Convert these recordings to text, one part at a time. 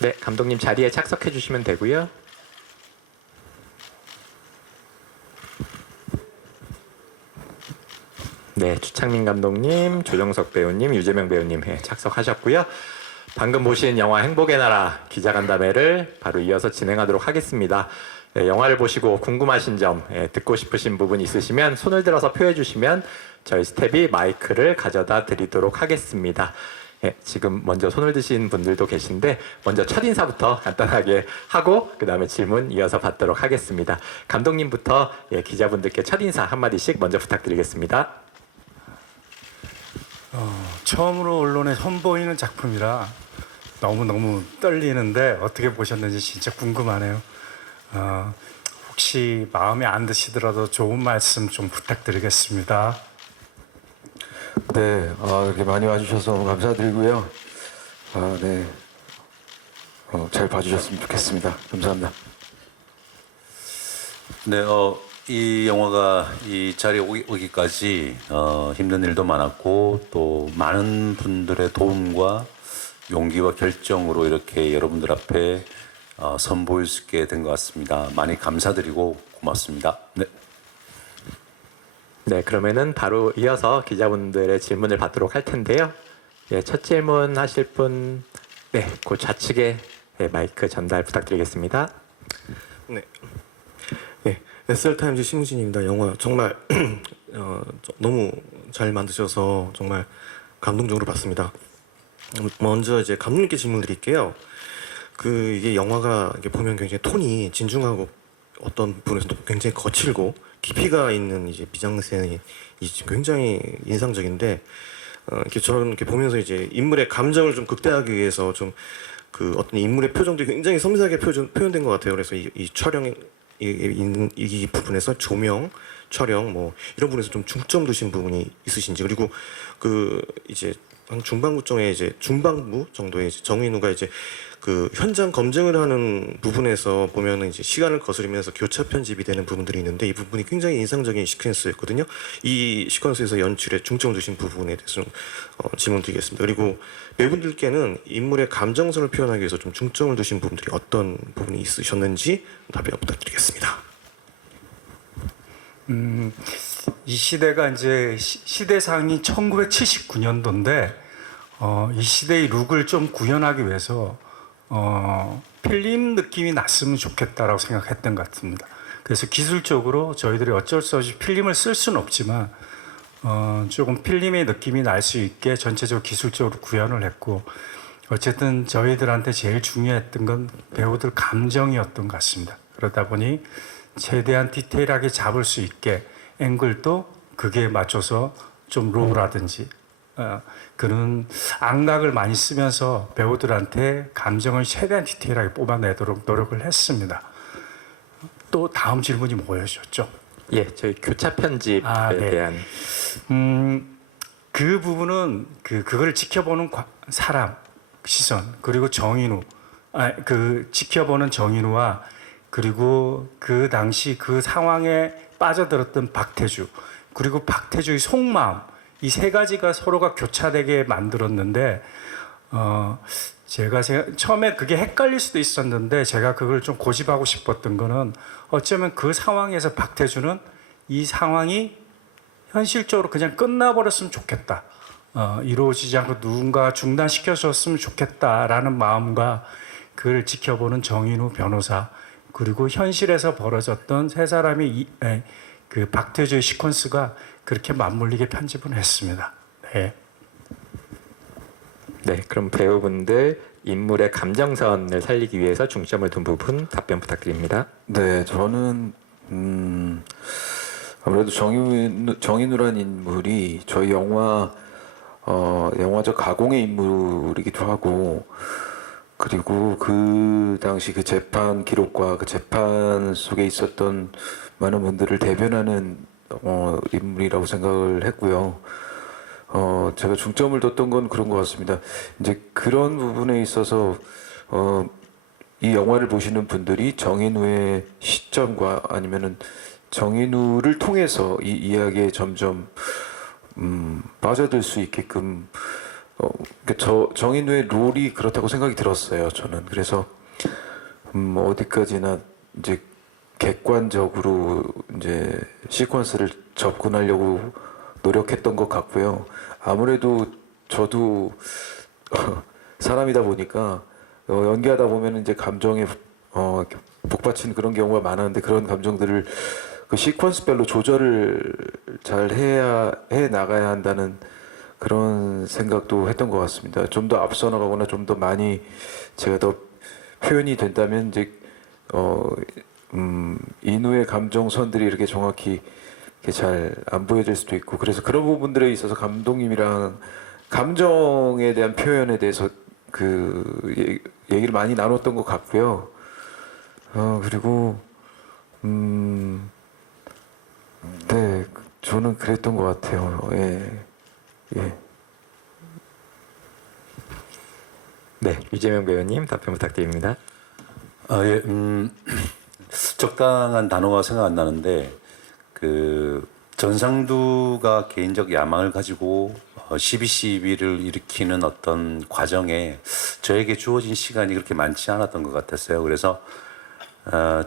네, 감독님 자리에 착석해 주시면 되고요. 네, 추창민 감독님, 조정석 배우님, 유재명 배우님 착석하셨고요. 방금 보신 영화 행복의 나라 기자간담회를 바로 이어서 진행하도록 하겠습니다. 영화를 보시고 궁금하신 점, 듣고 싶으신 부분 있으시면 손을 들어서 표해 주시면 저희 스텝이 마이크를 가져다 드리도록 하겠습니다. 지금 먼저 손을 드신 분들도 계신데 먼저 첫 인사부터 간단하게 하고 그 다음에 질문 이어서 받도록 하겠습니다. 감독님부터 기자분들께 첫 인사 한마디씩 먼저 부탁드리겠습니다. 처음으로 언론에 선보이는 작품이라 너무너무 떨리는데 어떻게 보셨는지 진짜 궁금하네요. 혹시 마음에 안 드시더라도 좋은 말씀 좀 부탁드리겠습니다. 네, 이렇게 많이 와주셔서 너무 감사드리고요. 네, 잘 봐주셨으면 좋겠습니다. 감사합니다. 네, 이 영화가 이 자리에 오기까지 힘든 일도 많았고 또 많은 분들의 도움과 용기와 결정으로 이렇게 여러분들 앞에 선보일 수 있게 된 것 같습니다. 많이 감사드리고 고맙습니다. 네. 네, 그러면은 바로 이어서 기자분들의 질문을 받도록 할 텐데요. 첫 질문 하실 분, 그 좌측에 마이크 전달 부탁드리겠습니다. 네. SR타임즈 심우진입니다. 영화 정말 너무 잘 만드셔서 정말 감동적으로 봤습니다. 먼저 이제 감독님께 질문 드릴게요. 이게 영화가 이게 보면 굉장히 톤이 진중하고 어떤 부분에서도 굉장히 거칠고 깊이가 있는 이제 미장센이 굉장히 인상적인데 이렇게 저는 이렇게 보면서 이제 인물의 감정을 좀 극대화하기 위해서 좀 어떤 인물의 표정들이 굉장히 섬세하게 표현된 것 같아요. 그래서 이 촬영 이 부분에서 조명, 촬영 뭐 이런 부분에서 좀 중점 두신 부분이 있으신지, 그리고 이제 한 중반부쯤에 이제 중반부 정도에 이제 정인우가 이제 현장 검증을 하는 부분에서 보면은 이제 시간을 거스르면서 교차 편집이 되는 부분들이 있는데 이 부분이 굉장히 인상적인 시퀀스였거든요. 이 시퀀스에서 연출에 중점을 두신 부분에 대해서 질문 드리겠습니다. 그리고 배우분들께는 인물의 감정선을 표현하기 위해서 좀 중점을 두신 부분들이 어떤 부분이 있으셨는지 답변 부탁드리겠습니다. 이 시대가 이제 시대상이 1979년도인데 이 시대의 룩을 좀 구현하기 위해서 필름 느낌이 났으면 좋겠다라고 생각했던 것 같습니다. 그래서 기술적으로 저희들이 어쩔 수 없이 필름을 쓸 수는 없지만 조금 필름의 느낌이 날 수 있게 전체적으로 기술적으로 구현을 했고, 어쨌든 저희들한테 제일 중요했던 건 배우들 감정이었던 것 같습니다. 그러다 보니 최대한 디테일하게 잡을 수 있게 앵글도 그게 맞춰서 좀 로우라든지 그런 안각을 많이 쓰면서 배우들한테 감정을 최대한 디테일하게 뽑아내도록 노력을 했습니다. 또 다음 질문이 뭐였죠? 저희 교차 편집에 네. 대한 그 부분은 그걸 지켜보는 사람 시선, 그리고 정인우, 지켜보는 정인우와 그리고 그 당시 그 상황에 빠져들었던 박태주, 그리고 박태주의 속마음, 이 세 가지가 서로가 교차되게 만들었는데 제가 처음에 그게 헷갈릴 수도 있었는데 제가 그걸 좀 고집하고 싶었던 거는 어쩌면 그 상황에서 박태주는 이 상황이 현실적으로 그냥 끝나버렸으면 좋겠다, 이루어지지 않고 누군가 중단시켜줬으면 좋겠다라는 마음과 그걸 지켜보는 정인우 변호사, 그리고 현실에서 벌어졌던 세 사람의 그 박태주의 시퀀스가 그렇게 맞물리게 편집을 했습니다. 네. 네, 그럼 배우분들 인물의 감정선을 살리기 위해서 중점을 둔 부분 답변 부탁드립니다. 네, 저는 아무래도 정인우란 인물이 저희 영화적 가공의 인물이기도 하고, 그리고 그 당시 그 재판 기록과 그 재판 속에 있었던 많은 분들을 대변하는 인물이라고 생각을 했고요. 제가 중점을 뒀던 건 그런 것 같습니다. 이제 그런 부분에 있어서 이 영화를 보시는 분들이 정인우의 시점과 아니면은 정인우를 통해서 이 이야기에 점점 빠져들 수 있게끔 정인우의 롤이 그렇다고 생각이 들었어요. 저는 그래서 어디까지나 이제 객관적으로 이제 시퀀스를 접근하려고 노력했던 것 같고요. 아무래도 저도 사람이다 보니까 연기하다 보면 이제 감정에 북받친 그런 경우가 많았는데 그런 감정들을 그 시퀀스별로 조절을 잘 해 나가야 한다는 그런 생각도 했던 것 같습니다. 좀 더 앞서 나가거나 좀 더 많이 제가 더 표현이 된다면 이제 인우의 감정선들이 이렇게 정확히 잘 안 보여질 수도 있고 그래서 그런 부분들에 있어서 감독님이랑 감정에 대한 표현에 대해서 얘기를 많이 나눴던 것 같고요. 그리고 네, 저는 그랬던 것 같아요. 예. 예. 네, 유재명 배우님 답변 부탁드립니다. 예, 적당한 단어가 생각 안 나는데 그 전상두가 개인적 야망을 가지고 12.12를 일으키는 어떤 과정에 저에게 주어진 시간이 그렇게 많지 않았던 것 같았어요. 그래서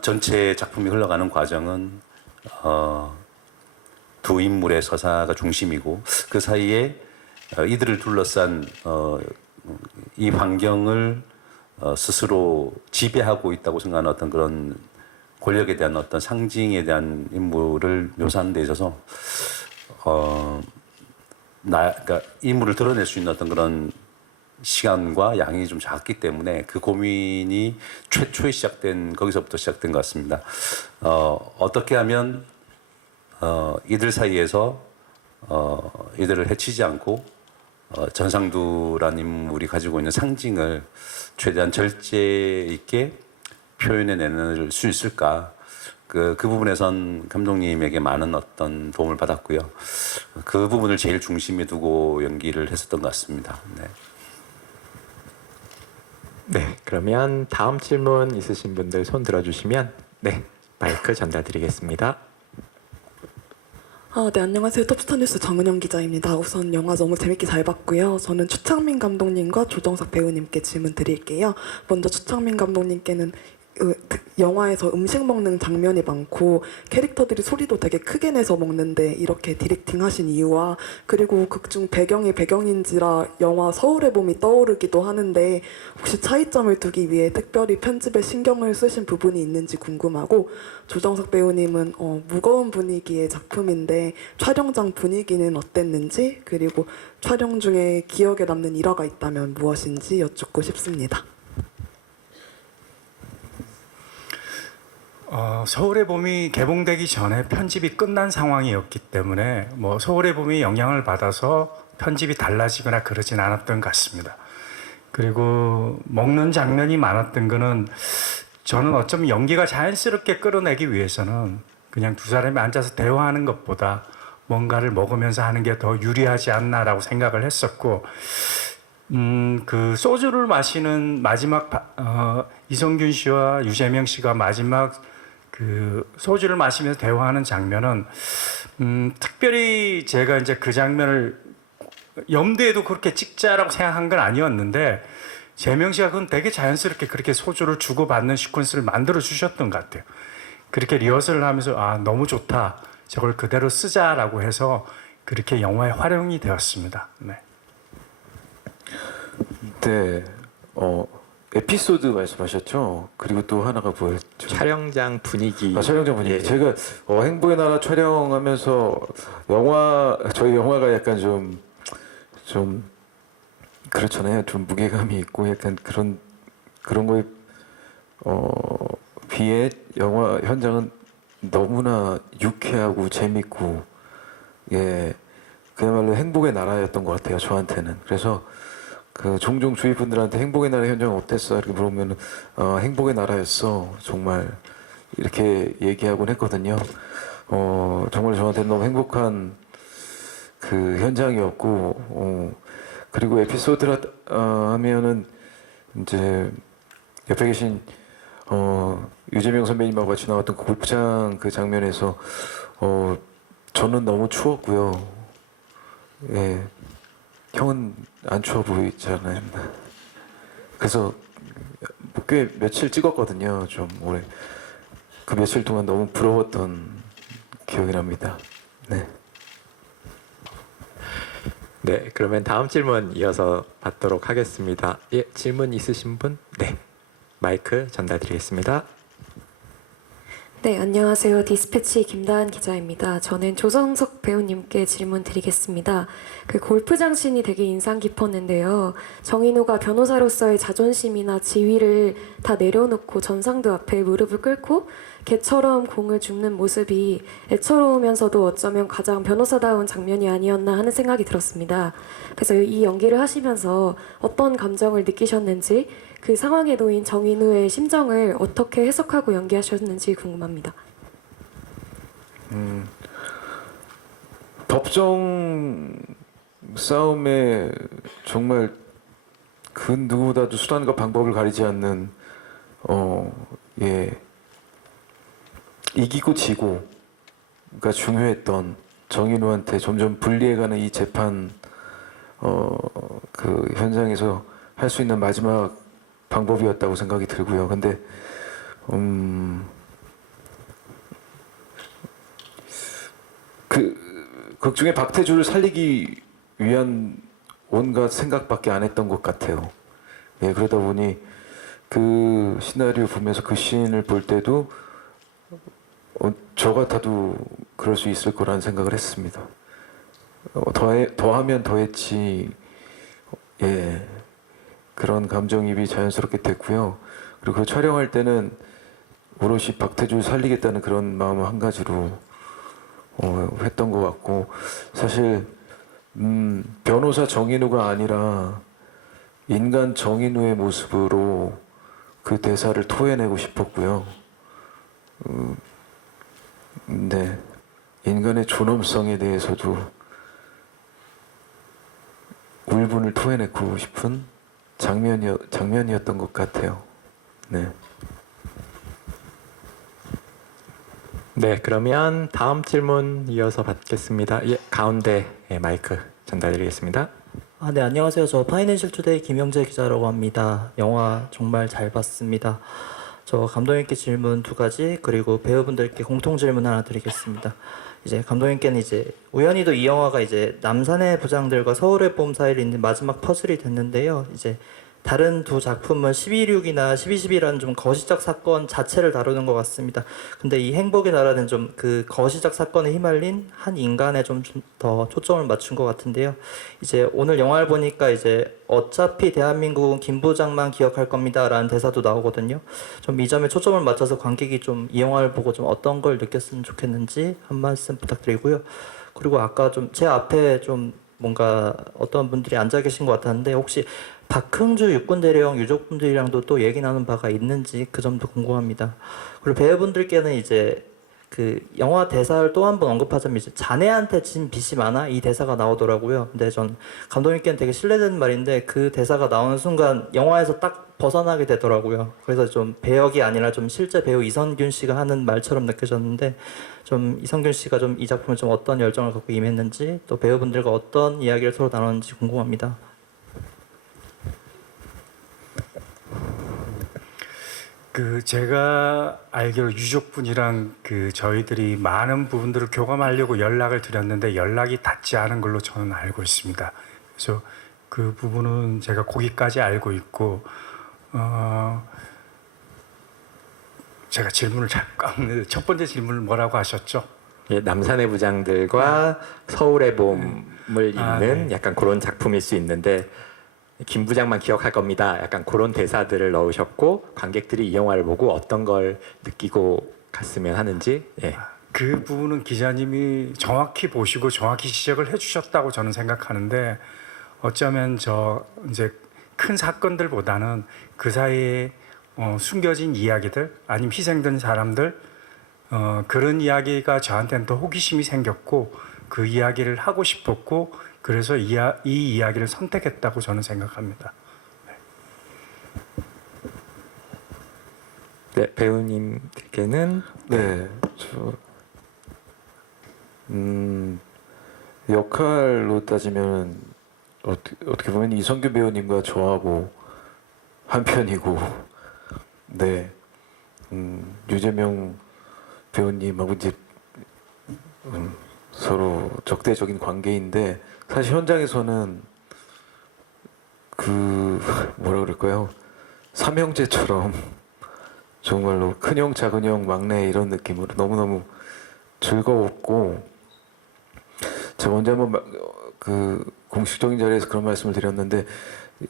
전체 작품이 흘러가는 과정은 두 인물의 서사가 중심이고 그 사이에 이들을 둘러싼 이 환경을 스스로 지배하고 있다고 생각하는 어떤 그런 권력에 대한 어떤 상징에 대한 인물을 묘사하는 데 있어서 그러니까 인물을 드러낼 수 있는 어떤 그런 시간과 양이 좀 작기 때문에 그 고민이 최초에 거기서부터 시작된 것 같습니다. 어떻게 하면 이들 사이에서 이들을 해치지 않고 전상두라는 인물이 가지고 있는 상징을 최대한 절제 있게 표현해낼 수 있을까? 그 부분에선 감독님에게 많은 어떤 도움을 받았고요. 그 부분을 제일 중심에 두고 연기를 했었던 것 같습니다. 네. 네, 그러면 다음 질문 있으신 분들 손 들어주시면 네, 마이크 전달드리겠습니다. 네, 안녕하세요. 톱스타 뉴스 정은영 기자입니다. 우선 영화 너무 재밌게 잘 봤고요. 저는 추창민 감독님과 조정석 배우님께 질문 드릴게요. 먼저 추창민 감독님께는 영화에서 음식 먹는 장면이 많고 캐릭터들이 소리도 되게 크게 내서 먹는데 이렇게 디렉팅 하신 이유와 그리고 극중 배경이 배경인지라 영화 서울의 봄이 떠오르기도 하는데 혹시 차이점을 두기 위해 특별히 편집에 신경을 쓰신 부분이 있는지 궁금하고 조정석 배우님은 무거운 분위기의 작품인데 촬영장 분위기는 어땠는지 그리고 촬영 중에 기억에 남는 일화가 있다면 무엇인지 여쭙고 싶습니다. 서울의 봄이 개봉되기 전에 편집이 끝난 상황이었기 때문에 뭐 서울의 봄이 영향을 받아서 편집이 달라지거나 그러진 않았던 것 같습니다. 그리고 먹는 장면이 많았던 거는 저는 어쩌면 연기가 자연스럽게 끌어내기 위해서는 그냥 두 사람이 앉아서 대화하는 것보다 뭔가를 먹으면서 하는 게 더 유리하지 않나라고 생각을 했었고 그 소주를 마시는 마지막 이성균 씨와 유재명 씨가 마지막 그 소주를 마시면서 대화하는 장면은 특별히 제가 이제 그 장면을 염두에도 그렇게 찍자라고 생각한 건 아니었는데 재명 씨가 그건 되게 자연스럽게 그렇게 소주를 주고받는 시퀀스를 만들어 주셨던 것 같아요. 그렇게 리허설을 하면서 너무 좋다 저걸 그대로 쓰자라고 해서 그렇게 영화에 활용이 되었습니다. 네. 네. 에피소드 말씀하셨죠? 그리고 또 하나가 뭐였죠? 촬영장 분위기. 촬영장 분위기. 예. 제가 행복의 나라 촬영하면서 저희 영화가 약간 좀 그렇잖아요. 좀 무게감이 있고 약간 그런 거에 비해 영화 현장은 너무나 유쾌하고 재밌고 예 그야말로 행복의 나라였던 것 같아요. 저한테는. 그래서 종종 주위 분들한테 행복의 나라 현장 어땠어? 이렇게 물어보면 행복의 나라였어. 정말 이렇게 얘기하곤 했거든요. 정말 저한테 너무 행복한 그 현장이었고 그리고 에피소드라 하면은 이제 옆에 계신 유재명 선배님하고 같이 나왔던 그 골프장 그 장면에서 저는 너무 추웠고요. 예. 형은 안 추워 보이잖아요. 그래서 꽤 며칠 찍었거든요. 좀 오래. 그 며칠 동안 너무 부러웠던 기억이 납니다. 네. 네, 그러면 다음 질문 이어서 받도록 하겠습니다. 예, 질문 있으신 분? 네, 마이크 전달드리겠습니다. 네, 안녕하세요. 디스패치 김다은 기자입니다. 저는 조정석 배우님께 질문 드리겠습니다. 그 골프장 씬이 되게 인상 깊었는데요. 정인호가 변호사로서의 자존심이나 지위를 다 내려놓고 전상도 앞에 무릎을 꿇고 개처럼 공을 줍는 모습이 애처로우면서도 어쩌면 가장 변호사다운 장면이 아니었나 하는 생각이 들었습니다. 그래서 이 연기를 하시면서 어떤 감정을 느끼셨는지, 그 상황에 놓인 정인우의 심정을 어떻게 해석하고 연기하셨는지 궁금합니다. 법정 싸움에 정말 그 누구보다도 수단과 방법을 가리지 않는 예, 이기고 지고가 중요했던 정인우한테 점점 불리해가는 이 재판 그 현장에서 할 수 있는 마지막 방법이었다고 생각이 들고요. 근데 극 중에 박태주를 살리기 위한 온갖 생각밖에 안 했던 것 같아요. 예, 그러다 보니 그 시나리오 보면서 그 씬을 볼 때도 저 같아도 그럴 수 있을 거라는 생각을 했습니다. 더하면 더했지, 예, 그런 감정이입이 자연스럽게 됐고요. 그리고 그 촬영할 때는 오롯이 박태주를 살리겠다는 그런 마음 한 가지로 했던 것 같고, 사실 변호사 정인우가 아니라 인간 정인우의 모습으로 그 대사를 토해내고 싶었고요. 네, 인간의 존엄성에 대해서도 울분을 토해내고 싶은 장면이었던 것 같아요. 네. 네, 그러면 다음 질문 이어서 받겠습니다. 예, 가운데 마이크 전달드리겠습니다. 네, 안녕하세요. 저 파이낸셜 투데이 김영재 기자라고 합니다. 영화 정말 잘 봤습니다. 저 감독님께 질문 2가지, 그리고 배우분들께 공통 질문 하나 드리겠습니다. 이제 감독님께는 이제 우연히도 이 영화가 이제 남산의 부장들과 서울의 봄 사이를 잇는 마지막 퍼즐이 됐는데요. 이제 다른 두 작품은 12.6이나 12.12라는 좀 거시적 사건 자체를 다루는 것 같습니다. 근데 이 행복의 나라는 좀 그 거시적 사건에 휘말린 한 인간에 좀 더 초점을 맞춘 것 같은데요. 이제 오늘 영화를 보니까 이제 어차피 대한민국은 김 부장만 기억할 겁니다라는 대사도 나오거든요. 좀 이 점에 초점을 맞춰서 관객이 좀 이 영화를 보고 좀 어떤 걸 느꼈으면 좋겠는지 한 말씀 부탁드리고요. 그리고 아까 좀 제 앞에 좀 뭔가 어떤 분들이 앉아 계신 것 같았는데, 혹시 박흥주 육군대령 유족분들이랑도 또 얘기 나눈 바가 있는지 그 점도 궁금합니다. 그리고 배우분들께는 이제 그 영화 대사를 또 한 번 언급하자면 이제 자네한테 진 빚이 많아, 이 대사가 나오더라고요. 근데 전 감독님께는 되게 신뢰되는 말인데 그 대사가 나오는 순간 영화에서 딱 벗어나게 되더라고요. 그래서 좀 배역이 아니라 좀 실제 배우 이성균 씨가 하는 말처럼 느껴졌는데, 좀 이성균 씨가 좀 이 작품에 좀 어떤 열정을 갖고 임했는지, 또 배우분들과 어떤 이야기를 서로 나눴는지 궁금합니다. 그 제가 알기로 유족분이랑 그 저희들이 많은 부분들을 교감하려고 연락을 드렸는데 연락이 닿지 않은 걸로 저는 알고 있습니다. 그래서 그 부분은 제가 거기까지 알고 있고, 제가 질문을 잘 까먹는데 첫 번째 질문을 뭐라고 하셨죠? 예, 남산의 부장들과 서울의 봄을 잇는 네. 약간 그런 작품일 수 있는데, 김 부장만 기억할 겁니다. 약간 그런 대사들을 넣으셨고, 관객들이 이 영화를 보고 어떤 걸 느끼고 갔으면 하는지. 예. 그 부분은 기자님이 정확히 보시고 정확히 지적을 해주셨다고 저는 생각하는데, 어쩌면 저 이제 큰 사건들보다는 그 사이에 숨겨진 이야기들, 아니면 희생된 사람들, 그런 이야기가 저한테는 더 호기심이 생겼고 그 이야기를 하고 싶었고, 그래서 이 이야기를 선택했다고 저는 생각합니다. 네, 배우님들께는 네, 역할로 따지면 어떻게 보면 이성균 배우님과 저하고 한 편이고, 네, 유재명 배우님하고 이제 서로 적대적인 관계인데, 사실 현장에서는 그 뭐라 그럴까요? 삼형제처럼 정말로 큰형, 작은형, 막내 이런 느낌으로 너무너무 즐거웠고, 제가 언제 한번 그 공식적인 자리에서 그런 말씀을 드렸는데,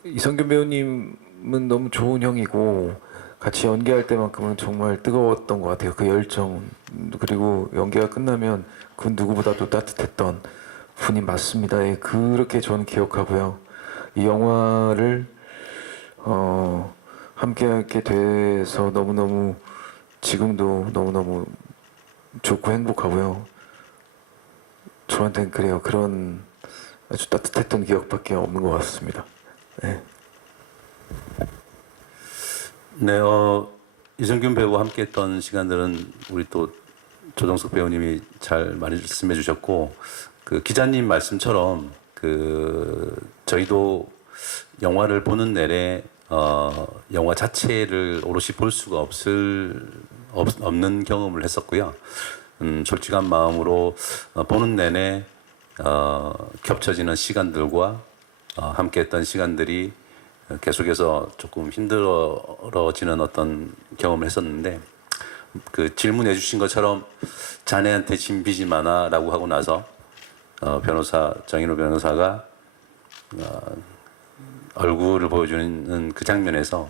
이성균 배우님은 너무 좋은 형이고 같이 연기할 때만큼은 정말 뜨거웠던 것 같아요. 그 열정, 그리고 연기가 끝나면 그 누구보다도 따뜻했던 분이 맞습니다. 예, 그렇게 저는 기억하고요. 이 영화를 함께하게 돼서 너무너무 지금도 너무너무 좋고 행복하고요. 저한테는 그래요. 그런 아주 따뜻했던 기억밖에 없는 것 같습니다. 네. 네, 이성균 배우와 함께했던 시간들은 우리 또 조정석 배우님이 잘 말씀해 주셨고, 그 기자님 말씀처럼 그 저희도 영화를 보는 내내 영화 자체를 오롯이 볼 수가 없는 경험을 했었고요. 솔직한 마음으로 보는 내내 겹쳐지는 시간들과 함께했던 시간들이 계속해서 조금 힘들어지는 어떤 경험을 했었는데, 그 질문해 주신 것처럼 자네한테 진 빚이 많아라고 하고 나서 정인호 변호사가 얼굴을 보여주는 그 장면에서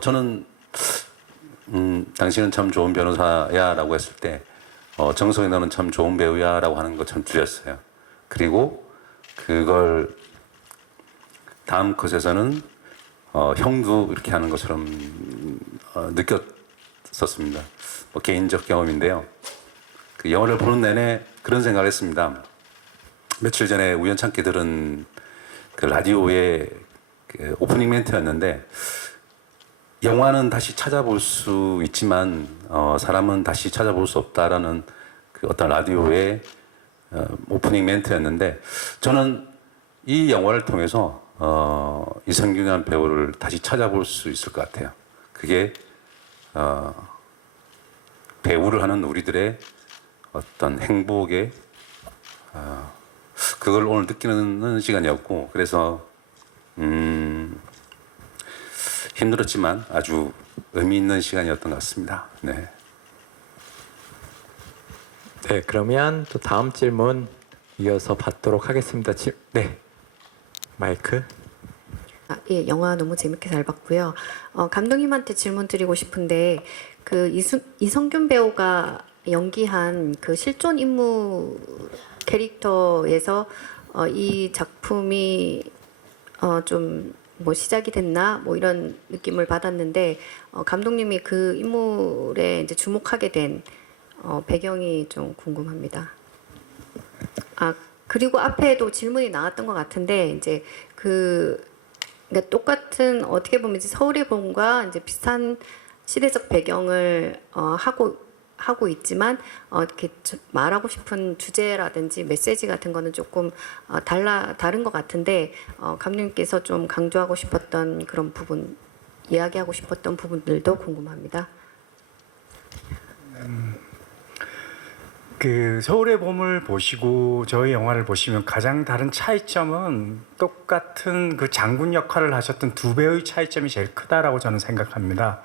저는 당신은 참 좋은 변호사야라고 했을 때 정석이 너는 참 좋은 배우야라고 하는 것 참 두렸어요. 그리고 그걸 다음 컷에서는 형도 이렇게 하는 것처럼 느꼈었습니다. 뭐 개인적 경험인데요. 그 영화를 보는 내내 그런 생각을 했습니다. 며칠 전에 우연찮게 들은 그 라디오의 그 오프닝 멘트였는데, 영화는 다시 찾아볼 수 있지만 사람은 다시 찾아볼 수 없다라는 그 어떤 라디오의 오프닝 멘트였는데, 저는 이 영화를 통해서 이성균이라는 배우를 다시 찾아볼 수 있을 것 같아요. 그게 배우를 하는 우리들의 어떤 행복의 그걸 오늘 느끼는 시간이었고, 그래서 힘들었지만 아주 의미 있는 시간이었던 것 같습니다. 네. 네, 그러면 또 다음 질문 이어서 받도록 하겠습니다. 네, 마이크. 예, 영화 너무 재밌게 잘 봤고요. 감독님한테 질문 드리고 싶은데, 그 이성균 배우가 연기한 그 실존 인물 캐릭터에서 이 작품이 좀 뭐 시작이 됐나 뭐 이런 느낌을 받았는데, 감독님이 그 인물에 이제 주목하게 된 배경이 좀 궁금합니다. 그리고 앞에도 질문이 나왔던 것 같은데, 이제 그러니까 똑같은, 어떻게 보면 이제 서울의 봄과 이제 비슷한 시대적 배경을 하고 있지만 이렇게 말하고 싶은 주제라든지 메시지 같은 거는 조금 다른 것 같은데, 감독님께서 좀 강조하고 싶었던 그런 부분, 이야기하고 싶었던 부분들도 궁금합니다. 그 서울의 봄을 보시고 저희 영화를 보시면 가장 다른 차이점은 똑같은 그 장군 역할을 하셨던 두 배우의 차이점이 제일 크다라고 저는 생각합니다.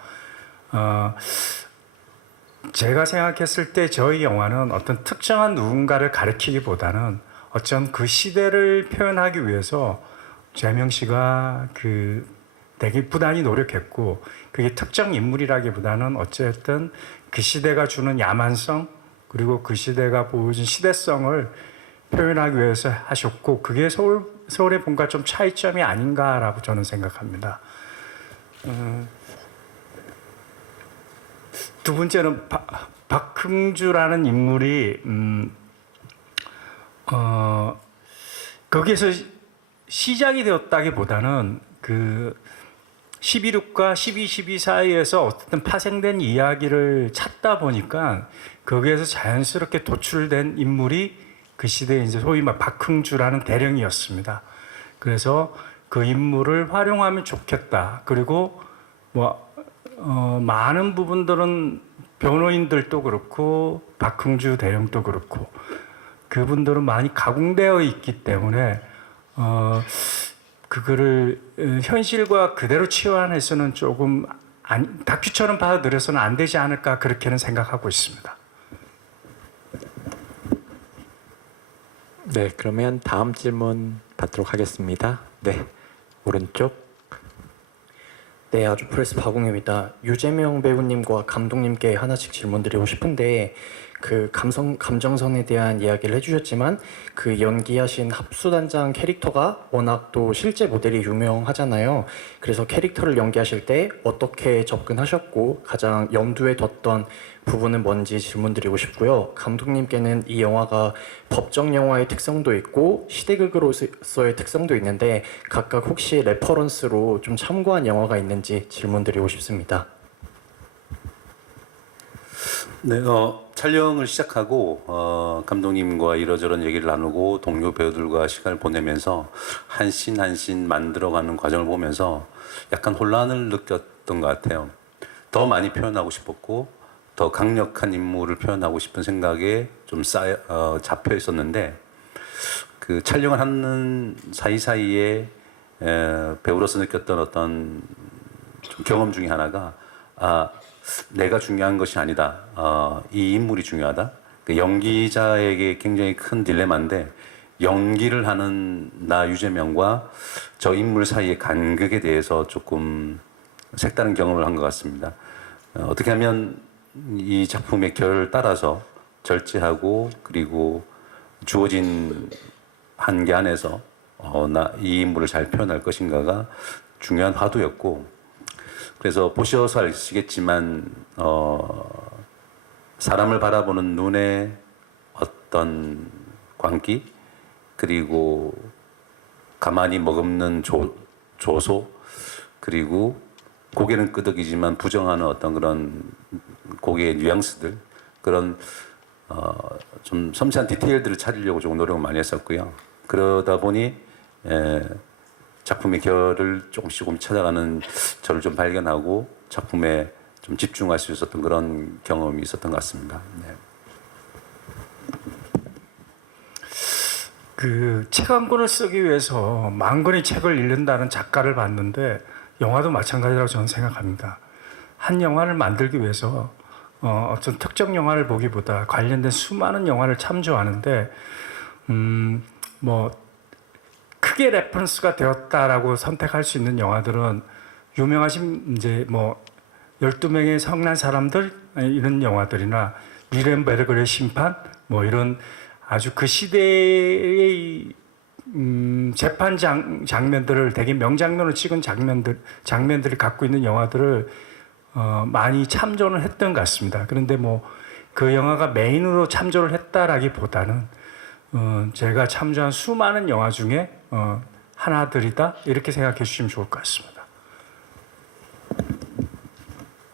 제가 생각했을 때 저희 영화는 어떤 특정한 누군가를 가리키기보다는 어쩜 그 시대를 표현하기 위해서 재명 씨가 되게 부단히 노력했고, 그게 특정 인물이라기보다는 어쨌든 그 시대가 주는 야만성, 그리고 그 시대가 보여준 시대성을 표현하기 위해서 하셨고, 그게 서울의 봄과 좀 차이점이 아닌가라고 저는 생각합니다. 두 번째는 박흥주라는 인물이 거기에서 시작이 되었다기보다는 그 11.6과 12.12 사이에서 어쨌든 파생된 이야기를 찾다 보니까 거기에서 자연스럽게 도출된 인물이 그 시대에 이제 소위 말 박흥주라는 대령이었습니다. 그래서 그 인물을 활용하면 좋겠다. 그리고 많은 부분들은 변호인들도 그렇고 박흥주 대령도 그렇고 그분들은 많이 가공되어 있기 때문에 그거를 현실과 그대로 치환해서는 조금 다큐처럼 받아들여서는 안 되지 않을까 그렇게는 생각하고 있습니다. 네, 그러면 다음 질문 받도록 하겠습니다. 네, 오른쪽. 네, 아주프레스 박웅입니다. 유재명 배우님과 감독님께 하나씩 질문드리고 싶은데 그 감정선에 대한 이야기를 해주셨지만 그 연기하신 합수단장 캐릭터가 워낙 또 실제 모델이 유명하잖아요. 그래서 캐릭터를 연기하실 때 어떻게 접근하셨고 가장 염두에 뒀던 부분은 뭔지 질문드리고 싶고요. 감독님께는 이 영화가 법정 영화의 특성도 있고 시대극으로서의 특성도 있는데 각각 혹시 레퍼런스로 좀 참고한 영화가 있는지 질문드리고 싶습니다. 네, 촬영을 시작하고 감독님과 이러저런 얘기를 나누고 동료 배우들과 시간을 보내면서 한 씬 한 씬 만들어가는 과정을 보면서 약간 혼란을 느꼈던 것 같아요. 더 많이 표현하고 싶었고 더 강력한 인물을 표현하고 싶은 생각에 좀 잡혀 있었는데 그 촬영을 하는 사이사이에 배우로서 느꼈던 어떤 좀 경험 중에 하나가 내가 중요한 것이 아니다. 이 인물이 중요하다. 그 연기자에게 굉장히 큰 딜레마인데 연기를 하는 나 유재명과 저 인물 사이의 간극에 대해서 조금 색다른 경험을 한 것 같습니다. 어떻게 하면 이 작품의 결을 따라서 절제하고 그리고 주어진 한계 안에서 이 인물을 잘 표현할 것인가가 중요한 화두였고 그래서 보셔서 아시겠지만 사람을 바라보는 눈의 어떤 광기 그리고 가만히 머금는 조소 그리고 고개는 끄덕이지만 부정하는 어떤 그런 고개의 뉘앙스들 그런 좀 섬세한 디테일들을 찾으려고 조금 노력을 많이 했었고요. 그러다 보니 작품의 결을 조금 찾아가는 저를 좀 발견하고 작품에 좀 집중할 수 있었던 그런 경험이 있었던 것 같습니다. 네. 그 책 한 권을 쓰기 위해서 만 권의 책을 읽는다는 작가를 봤는데 영화도 마찬가지라고 저는 생각합니다. 한 영화를 만들기 위해서 어떤 특정 영화를 보기보다 관련된 수많은 영화를 참조하는데 크게 레퍼런스가 되었다라고 선택할 수 있는 영화들은 유명하신 이제 12명의 성난 사람들 이런 영화들이나 뉘렌베르크의 심판 이런 아주 그 시대의 재판 장면들을 되게 명장면으로 찍은 장면들을 갖고 있는 영화들을 많이 참조를 했던 것 같습니다. 그런데 그 영화가 메인으로 참조를 했다라기보다는 제가 참조한 수많은 영화 중에 하나들이다 이렇게 생각해 주시면 좋을 것 같습니다.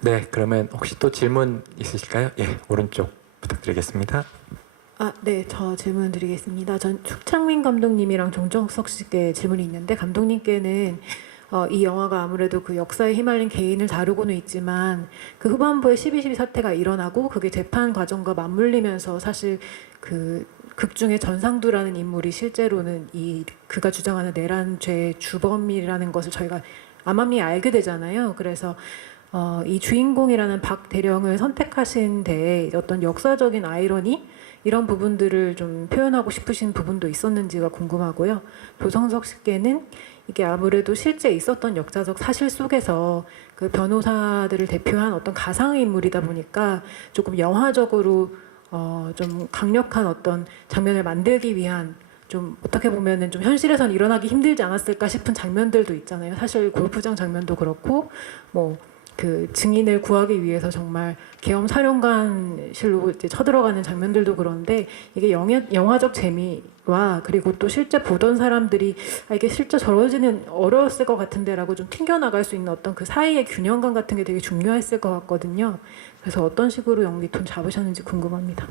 네, 그러면 혹시 또 질문 있으실까요? 예, 오른쪽 부탁드리겠습니다. 네, 저 질문 드리겠습니다. 전 축창민 감독님이랑 조정석 씨께 질문이 있는데 감독님께는 이 영화가 아무래도 그 역사에 휘말린 개인을 다루고는 있지만 그 후반부에 12.12 사태가 일어나고 그게 재판 과정과 맞물리면서 사실 그 극 중에 전상두라는 인물이 실제로는 그가 주장하는 내란죄 주범이라는 것을 저희가 암암리에 알게 되잖아요. 그래서 이 주인공이라는 박 대령을 선택하신 데에 어떤 역사적인 아이러니 이런 부분들을 좀 표현하고 싶으신 부분도 있었는지가 궁금하고요. 조성석 씨께는 이게 아무래도 실제 있었던 역사적 사실 속에서 그 변호사들을 대표한 어떤 가상의 인물이다 보니까 조금 영화적으로 좀 강력한 어떤 장면을 만들기 위한 좀 어떻게 보면은 좀 현실에선 일어나기 힘들지 않았을까 싶은 장면들도 있잖아요. 사실 골프장 장면도 그렇고 그 증인을 구하기 위해서 정말 계엄 사령관실로 이제 쳐들어가는 장면들도 그런데 이게 영화적 재미와 그리고 또 실제 보던 사람들이 이게 실제 저러지는 어려웠을 것 같은데라고 좀 튕겨나갈 수 있는 어떤 그 사이의 균형감 같은 게 되게 중요했을 것 같거든요. 그래서 어떤 식으로 연기 톤 잡으셨는지 궁금합니다.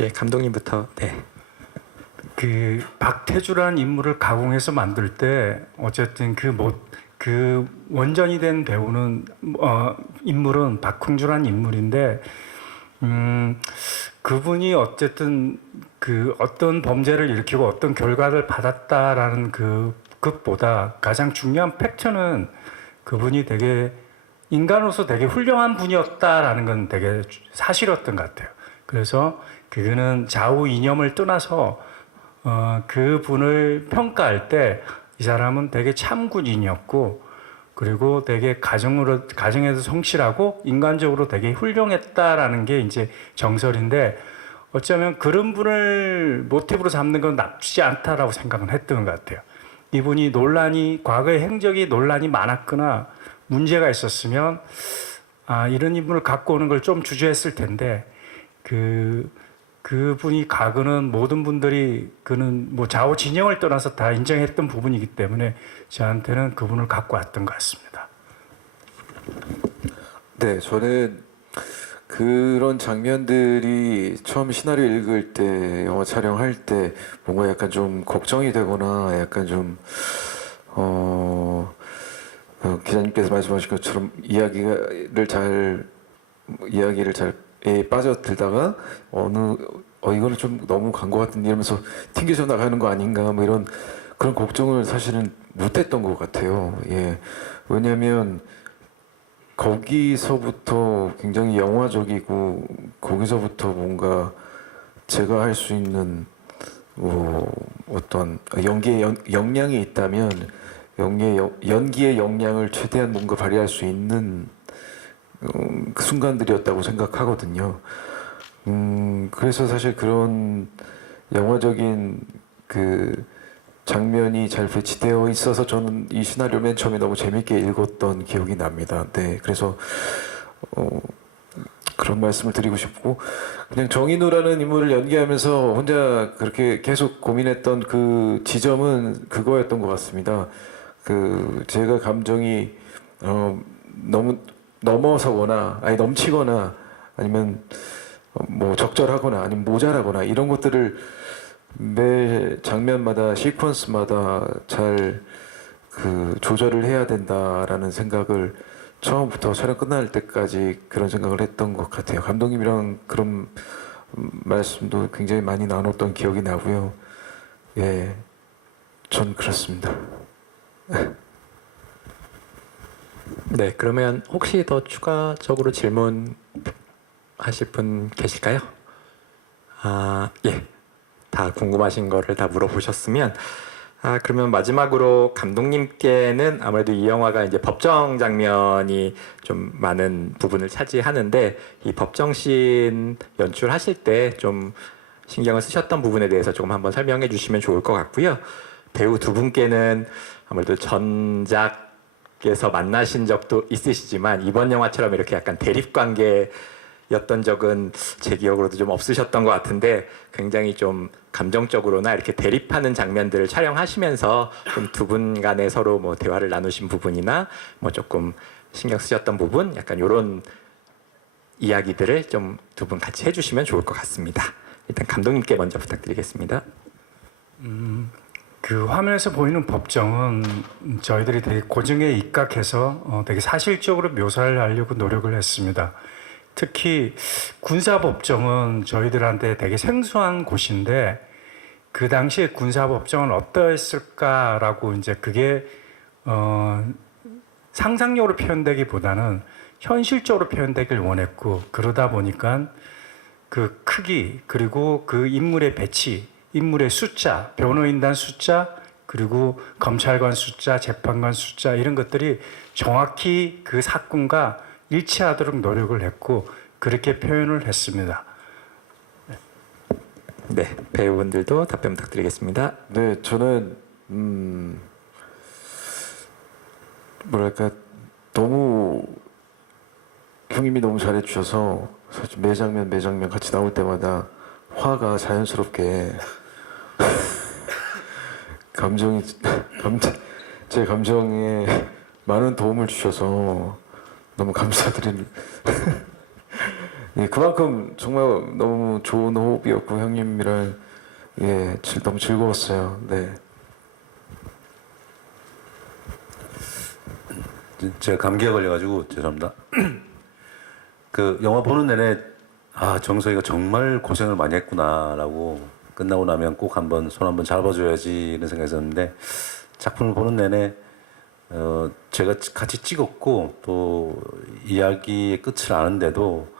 예, 감독님부터. 네. 그 박태주라는 인물을 가공해서 만들 때 어쨌든 그 원전이 된 배우는 인물은 박흥주라는 인물인데 그분이 어쨌든 어떤 범죄를 일으키고 어떤 결과를 받았다라는 그것보다 가장 중요한 팩트는 그분이 되게 인간으로서 되게 훌륭한 분이었다라는 건 되게 사실이었던 것 같아요. 그래서 그거는 좌우 이념을 떠나서 그분을 평가할 때 이 사람은 되게 참군인이었고 그리고 되게 가정에서 성실하고 인간적으로 되게 훌륭했다라는 게 이제 정설인데 어쩌면 그런 분을 모티브로 삼는 건 나쁘지 않다라고 생각은 했던 것 같아요. 이분이 과거의 행적이 논란이 많았거나 문제가 있었으면 이런 인물을 갖고 오는 걸 좀 주저했을 텐데 그분이 가거는 모든 분들이 그는 뭐 좌우 진영을 떠나서 다 인정했던 부분이기 때문에 저한테는 그분을 갖고 왔던 것 같습니다. 네, 저는 그런 장면들이 처음 시나리오 읽을 때, 영화 촬영할 때 뭔가 약간 좀 걱정이 되거나 약간 좀 기자님께서 말씀하신 것처럼 이야기를 잘 빠져들다가 이거는 좀 너무 간 것 같은데 이러면서 튕겨져 나가는 거 아닌가 뭐 이런 그런 걱정을 사실은 못했던 것 같아요. 예, 왜냐하면 거기서부터 굉장히 영화적이고 거기서부터 뭔가 제가 할 수 있는 어떤 연기의 역량이 있다면 연기의 역량을 최대한 뭔가 발휘할 수 있는 그 순간들이었다고 생각하거든요. 그래서 사실 그런 영화적인 그 장면이 잘 배치되어 있어서 저는 이 시나리오 맨 처음에 너무 재밌게 읽었던 기억이 납니다. 네, 그래서 그런 말씀을 드리고 싶고 그냥 정인우라는 인물을 연기하면서 혼자 그렇게 계속 고민했던 그 지점은 그거였던 것 같습니다. 제가 감정이 너무 넘어서거나 넘치거나 아니면 뭐 적절하거나 아니면 모자라거나 이런 것들을 매 장면마다 시퀀스마다 잘 조절을 해야 된다라는 생각을 처음부터 촬영 끝날 때까지 그런 생각을 했던 것 같아요. 감독님이랑 그런 말씀도 굉장히 많이 나눴던 기억이 나고요. 예, 전 그렇습니다. 네, 그러면 혹시 더 추가적으로 질문하실 분 계실까요? 예, 다 궁금하신 거를 다 물어보셨으면 그러면 마지막으로 감독님께는 아무래도 이 영화가 이제 법정 장면이 좀 많은 부분을 차지하는데 이 법정씬 연출하실 때 좀 신경을 쓰셨던 부분에 대해서 조금 한번 설명해 주시면 좋을 것 같고요. 배우 두 분께는 아무래도 전작에서 만나신 적도 있으시지만 이번 영화처럼 이렇게 약간 대립 관계였던 적은 제 기억으로도 좀 없으셨던 것 같은데 굉장히 좀 감정적으로나 이렇게 대립하는 장면들을 촬영하시면서 좀 두 분 간에 서로 뭐 대화를 나누신 부분이나 뭐 조금 신경 쓰셨던 부분 약간 이런 이야기들을 좀 두 분 같이 해주시면 좋을 것 같습니다. 일단 감독님께 먼저 부탁드리겠습니다. 그 화면에서 보이는 법정은 저희들이 되게 고증에 입각해서 되게 사실적으로 묘사를 하려고 노력을 했습니다. 특히 군사법정은 저희들한테 되게 생소한 곳인데 그 당시에 군사법정은 어떠했을까라고 이제 그게 상상력으로 표현되기보다는 현실적으로 표현되길 원했고 그러다 보니까 그 크기 그리고 그 인물의 배치 인물의 숫자, 변호인단 숫자, 그리고 검찰관 숫자, 재판관 숫자 이런 것들이 정확히 그 사건과 일치하도록 노력을 했고 그렇게 표현을 했습니다. 네, 배우분들도 답변 부탁드리겠습니다. 네, 저는 뭐랄까 너무 형님이 너무 잘해주셔서 사실 매 장면 같이 나올 때마다 화가 자연스럽게 제 감정에 많은 도움을 주셔서 너무 감사드립니다. 예, 그만큼 정말 너무 좋은 호흡이었고 형님이랑 예, 너무 즐거웠어요. 네. 제가 감기에 걸려가지고 죄송합니다. 그 영화 보는 내내 정석이가 정말 고생을 많이 했구나라고 끝나고 나면 꼭 손 한번 잡아줘야지 이런 생각이 있었는데 작품을 보는 내내 제가 같이 찍었고 또 이야기의 끝을 아는데도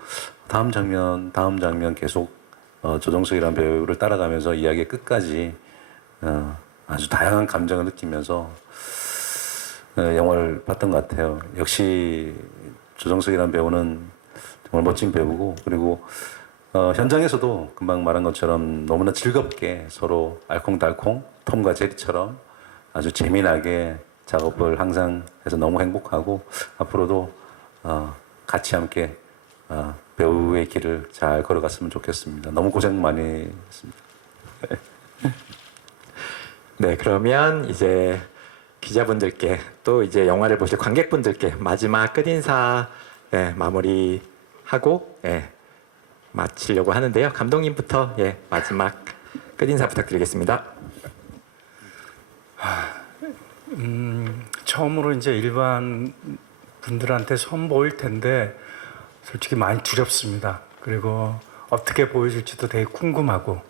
다음 장면 계속 조정석이라는 배우를 따라가면서 이야기의 끝까지 아주 다양한 감정을 느끼면서 영화를 봤던 것 같아요. 역시 조정석이라는 배우는 정말 멋진 배우고 그리고 현장에서도 금방 말한 것처럼 너무나 즐겁게 서로 알콩달콩 톰과 제리처럼 아주 재미나게 작업을 항상 해서 너무 행복하고 앞으로도 같이 함께 배우의 길을 잘 걸어갔으면 좋겠습니다. 너무 고생 많이 했습니다. 네, 그러면 이제 기자분들께 또 이제 영화를 보실 관객분들께 마지막 끝인사 마무리하고 마치려고 하는데요. 감독님부터 마지막 끝인사 부탁드리겠습니다. 처음으로 이제 일반 분들한테 선보일 텐데 솔직히 많이 두렵습니다. 그리고 어떻게 보여줄지도 되게 궁금하고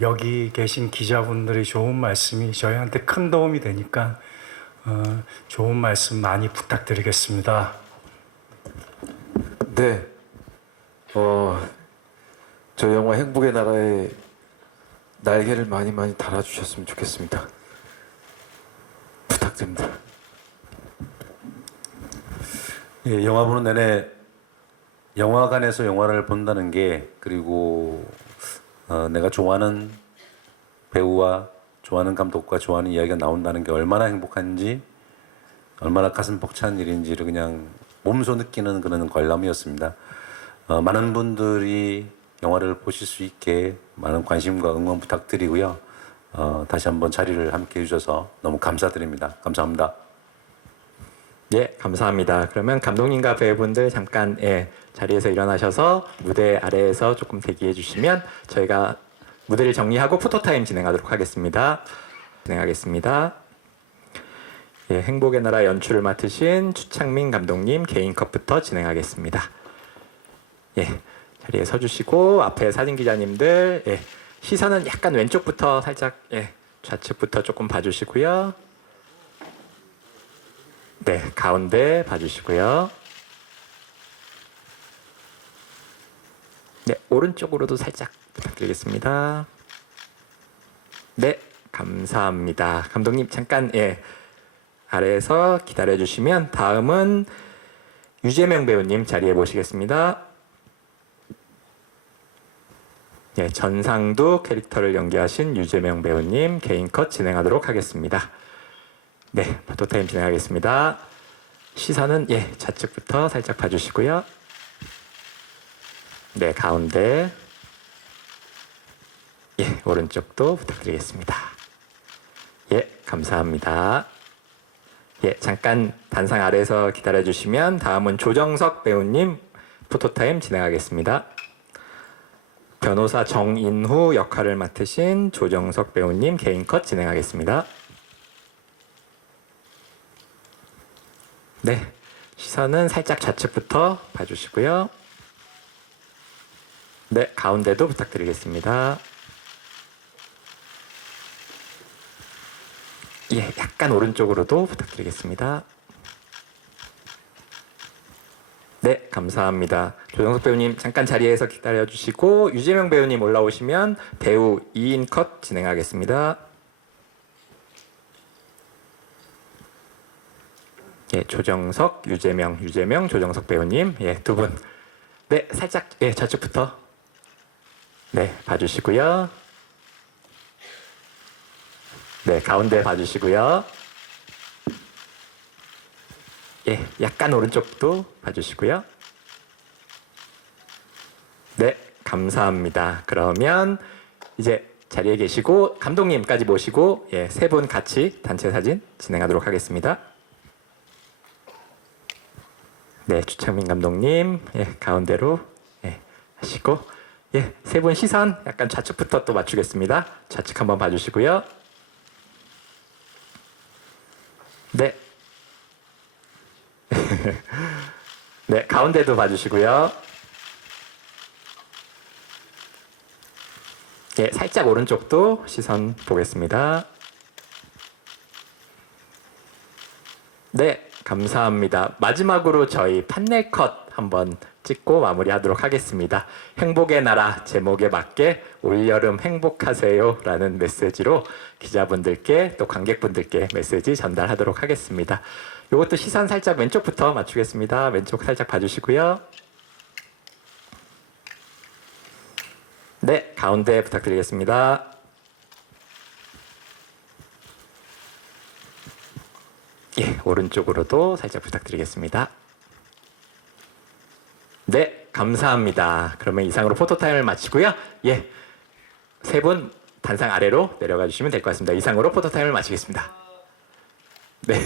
여기 계신 기자분들의 좋은 말씀이 저희한테 큰 도움이 되니까 좋은 말씀 많이 부탁드리겠습니다. 네. 저 영화 행복의 나라에 날개를 많이 달아주셨으면 좋겠습니다. 부탁드립니다. 예, 영화 보는 내내 영화관에서 영화를 본다는 게 그리고 내가 좋아하는 배우와 좋아하는 감독과 좋아하는 이야기가 나온다는 게 얼마나 행복한지 얼마나 가슴 벅찬 일인지를 그냥 몸소 느끼는 그런 관람이었습니다. 많은 분들이 영화를 보실 수 있게 많은 관심과 응원 부탁드리고요. 다시 한번 자리를 함께 해주셔서 너무 감사드립니다. 감사합니다. 예, 감사합니다. 그러면 감독님과 배우분들 잠깐 자리에서 일어나셔서 무대 아래에서 조금 대기해 주시면 저희가 무대를 정리하고 포토타임 진행하도록 하겠습니다. 진행하겠습니다. 예, 행복의 나라 연출을 맡으신 추창민 감독님 개인 컷부터 진행하겠습니다. 예, 자리에 서주시고 앞에 사진 기자님들 시선은 약간 왼쪽부터 살짝 좌측부터 조금 봐주시고요. 네, 가운데 봐주시고요. 네, 오른쪽으로도 살짝 부탁드리겠습니다. 네, 감사합니다. 감독님 잠깐 아래에서 기다려주시면 다음은 유재명 배우님 자리에 모시겠습니다. 네, 전상두 캐릭터를 연기하신 유재명 배우님 개인 컷 진행하도록 하겠습니다. 네, 포토타임 진행하겠습니다. 시선은 좌측부터 살짝 봐주시고요. 네, 가운데 오른쪽도 부탁드리겠습니다. 감사합니다. 잠깐 단상 아래에서 기다려주시면 다음은 조정석 배우님 포토타임 진행하겠습니다. 변호사 정인후 역할을 맡으신 조정석 배우님 개인 컷 진행하겠습니다. 네, 시선은 살짝 좌측부터 봐주시고요. 네, 가운데도 부탁드리겠습니다. 약간 오른쪽으로도 부탁드리겠습니다. 네, 감사합니다. 조정석 배우님 잠깐 자리에서 기다려주시고 유재명 배우님 올라오시면 배우 2인 컷 진행하겠습니다. 조정석, 유재명, 조정석 배우님 두 분. 네, 살짝 좌측부터 봐주시고요. 네, 가운데 봐주시고요. 약간 오른쪽도 봐주시고요. 네, 감사합니다. 그러면 이제 자리에 계시고 감독님까지 모시고 세 분 같이 단체 사진 진행하도록 하겠습니다. 네, 추창민 감독님 가운데로 하시고 예, 세 분 시선 약간 좌측부터 또 맞추겠습니다. 좌측 한번 봐주시고요. 네. 네, 가운데도 봐주시고요. 예, 살짝 오른쪽도 시선 보겠습니다. 네, 감사합니다. 마지막으로 저희 판넬 컷 한번 찍고 마무리하도록 하겠습니다. 행복의 나라 제목에 맞게 올여름 행복하세요 라는 메시지로 기자분들께 또 관객분들께 메시지 전달하도록 하겠습니다. 이것도 시선 살짝 왼쪽부터 맞추겠습니다. 왼쪽 살짝 봐주시고요. 네, 가운데 부탁드리겠습니다. 예, 오른쪽으로도 살짝 부탁드리겠습니다. 네, 감사합니다. 그러면 이상으로 포토타임을 마치고요. 예, 세 분 단상 아래로 내려가 주시면 될 것 같습니다. 이상으로 포토타임을 마치겠습니다. 네.